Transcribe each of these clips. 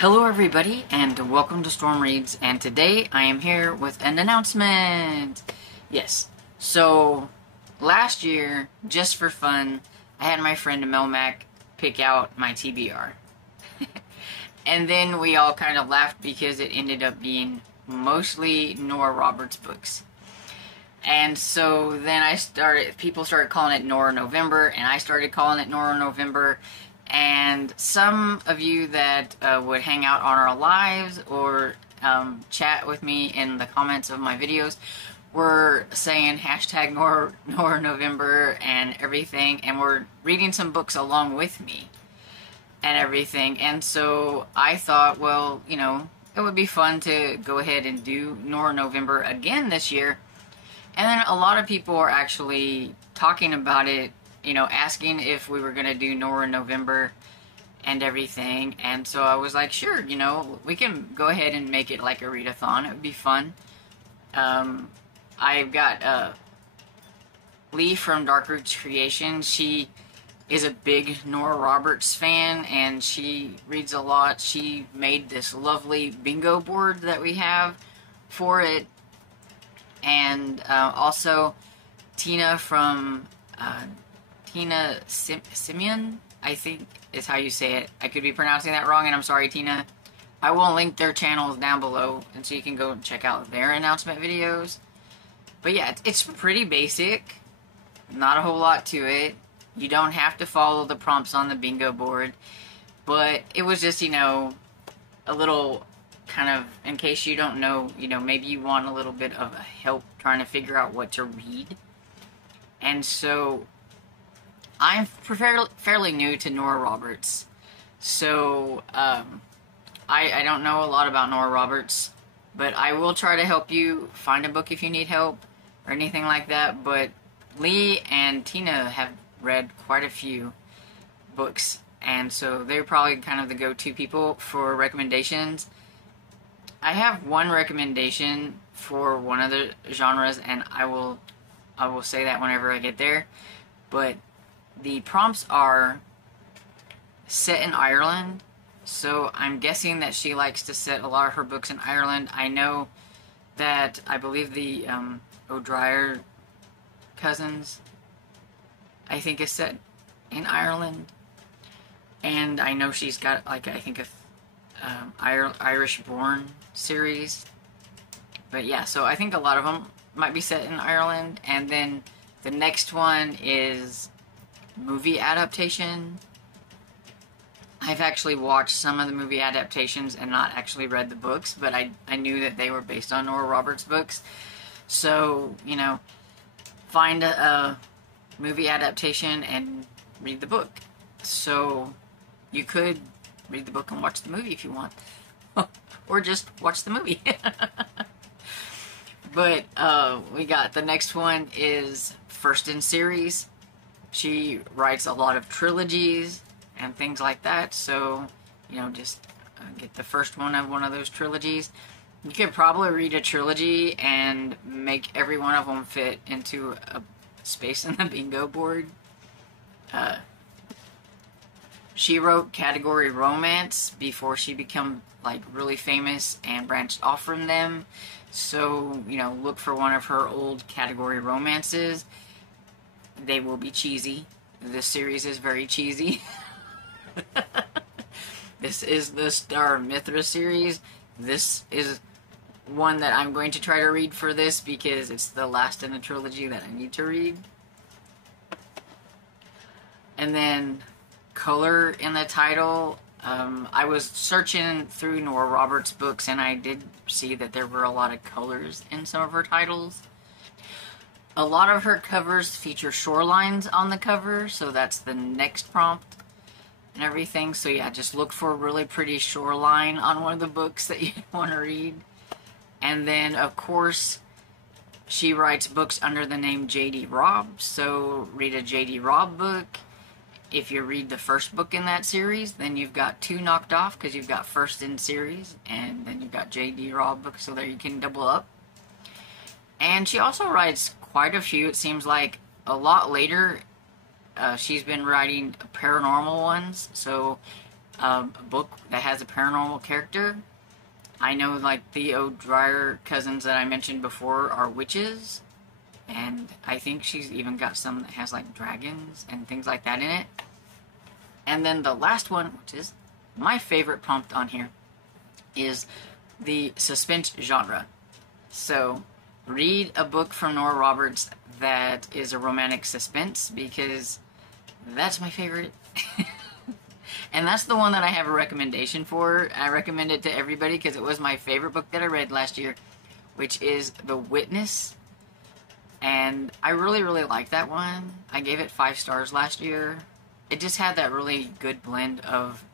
Hello everybody and welcome to Storm Reads, and today I am here with an announcement. Yes, so last year, just for fun, I had my friend Melmac pick out my TBR. And then we all kind of laughed because it ended up being mostly Nora Roberts books. And so then people started calling it Nora November, and I started calling it Nora November. And some of you that would hang out on our lives or chat with me in the comments of my videos were saying hashtag Nora November and everything, and were reading some books along with me and everything. And so I thought, well, you know, it would be fun to go ahead and do Nora November again this year. And then a lot of people are actually talking about it, you know, asking if we were going to do Nora November and everything. And so I was like, sure, you know, we can go ahead and make it like a readathon. It would be fun. I've got Lee from Dark Roots Creation. She is a big Nora Roberts fan, and she reads a lot. She made this lovely bingo board that we have for it. And also Tina from Tina Simeon, I think is how you say it. I could be pronouncing that wrong, and I'm sorry, Tina. I will link their channels down below, and so you can go check out their announcement videos. But yeah, it's pretty basic. Not a whole lot to it. You don't have to follow the prompts on the bingo board. But it was just, you know, a little kind of, in case you don't know, you know, maybe you want a little bit of help trying to figure out what to read. And so I'm fairly new to Nora Roberts, so I don't know a lot about Nora Roberts, but I will try to help you find a book if you need help or anything like that. But Lee and Tina have read quite a few books, and so they're probably kind of the go-to people for recommendations. I have one recommendation for one of the genres, and I will say that whenever I get there. But the prompts are set in Ireland, so I'm guessing that she likes to set a lot of her books in Ireland. I know that I believe the O'Dwyer cousins, I think, is set in Ireland, and I know she's got, like, I think a Irish-born series. But yeah, so I think a lot of them might be set in Ireland. And then the next one is movie adaptation. I've actually watched some of the movie adaptations and not actually read the books, but I knew that they were based on Nora Roberts books. So, you know, find a movie adaptation and read the book. So you could read the book and watch the movie if you want. Or just watch the movie. But we got the next one is first in series. She writes a lot of trilogies and things like that. So, you know, just get the first one of those trilogies. You could probably read a trilogy and make every one of them fit into a space in the bingo board. She wrote category romance before she became, like, really famous and branched off from them. So, you know, look for one of her old category romances. They will be cheesy. This series is very cheesy. This is the Star of Mithra series. This is one that I'm going to try to read for this because it's the last in the trilogy that I need to read. And then color in the title. I was searching through Nora Roberts books, and I did see that there were a lot of colors in some of her titles. A lot of her covers feature shorelines on the cover, so that's the next prompt and everything. So yeah, just look for a really pretty shoreline on one of the books that you want to read. And then, of course, she writes books under the name J.D. Robb, so read a J.D. Robb book. If you read the first book in that series, then you've got two knocked off because you've got first in series, and then you've got J.D. Robb books, so there you can double up. And she also writes quite a few, it seems like, a lot later. She's been writing paranormal ones, so a book that has a paranormal character. I know, like, Theo Dreyer cousins that I mentioned before are witches, and I think she's even got some that has, like, dragons and things like that in it. And then the last one, which is my favorite pumped on here, is the suspense genre. So, read a book from Nora Roberts that is a romantic suspense, because that's my favorite. And that's the one that I have a recommendation for. I recommend it to everybody because it was my favorite book that I read last year, which is The Witness. And I really, really like that one. I gave it 5 stars last year. It just had that really good blend of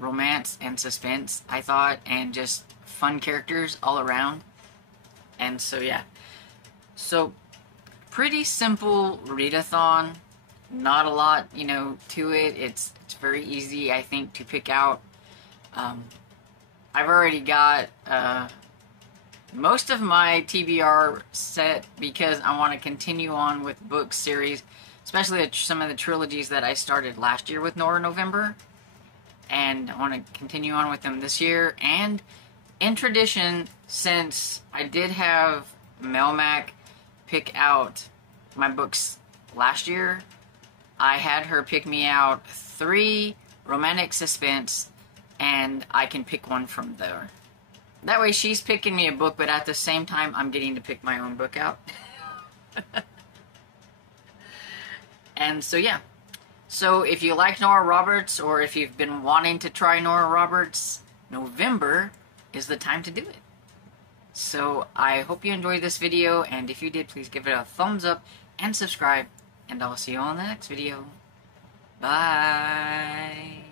romance and suspense, I thought, and just fun characters all around. And so, yeah. So, pretty simple readathon. Not a lot, you know, to it. It's very easy, I think, to pick out. I've already got most of my TBR set because I want to continue on with book series, especially some of the trilogies that I started last year with Nora November, and I want to continue on with them this year. And in tradition, since I did have Melmac pick out my books last year, I had her pick me out 3 romantic suspense, and I can pick one from there. That way she's picking me a book, but at the same time, I'm getting to pick my own book out. And so, yeah. So, if you like Nora Roberts, or if you've been wanting to try Nora Roberts, November is the time to do it. So, I hope you enjoyed this video, and if you did, please give it a thumbs up and subscribe. And I'll see you on the next video. Bye.